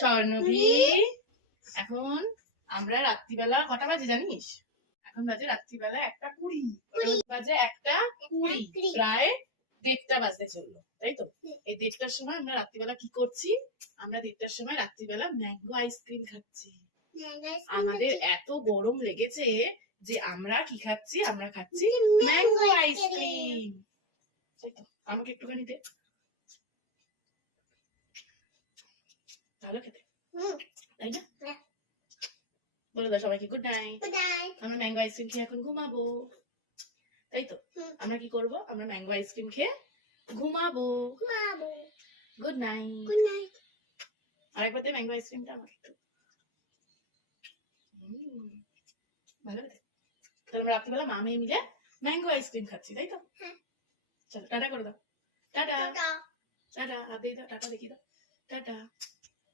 স্বর্ণভি। এখন আমরা রাত্রিবেলা কটা বাজে জানিস? এখন বাজে রাত্রিবেলা 1:20। বাজে 1:20, প্রায় 1:30 বাজতে চললো, তাই তো? এই 1:30টার সময় আমরা রাত্রিবেলা কি করছি? আমরা 1:30টার সময় রাত্রিবেলা ম্যাঙ্গো আইসক্রিম খাচ্ছি। আমাদের এত গরম লেগেছে যে আমরা কি খাচ্ছি? আমরা খাচ্ছি ম্যাঙ্গো আইসক্রিম। আমাকে একটুখানি দে, ভালো খেতে, তাই না? বলে দাও সবাইকে গুড নাইট। আমরা ম্যাঙ্গো আইসক্রিম খেয়ে এখন ঘুমাবো, তাই তো? আমরা কি করব? আমরা ম্যাঙ্গো আইসক্রিম খেয়ে ঘুমাবো। Good night. আরেকবার দে ম্যাঙ্গো আইসক্রিমটা আমাকে একটু। ভালো খেতে। তাহলে আমরা রাত্রিবেলা মা মেয়ে মিলে ম্যাঙ্গো আইসক্রিম খাচ্ছি, তাই তো? চলো টাটা করে দাও। টাটা টাটা, হাত দিয়ে দাও, টাটা দেখিয়ে দাও, টাটা।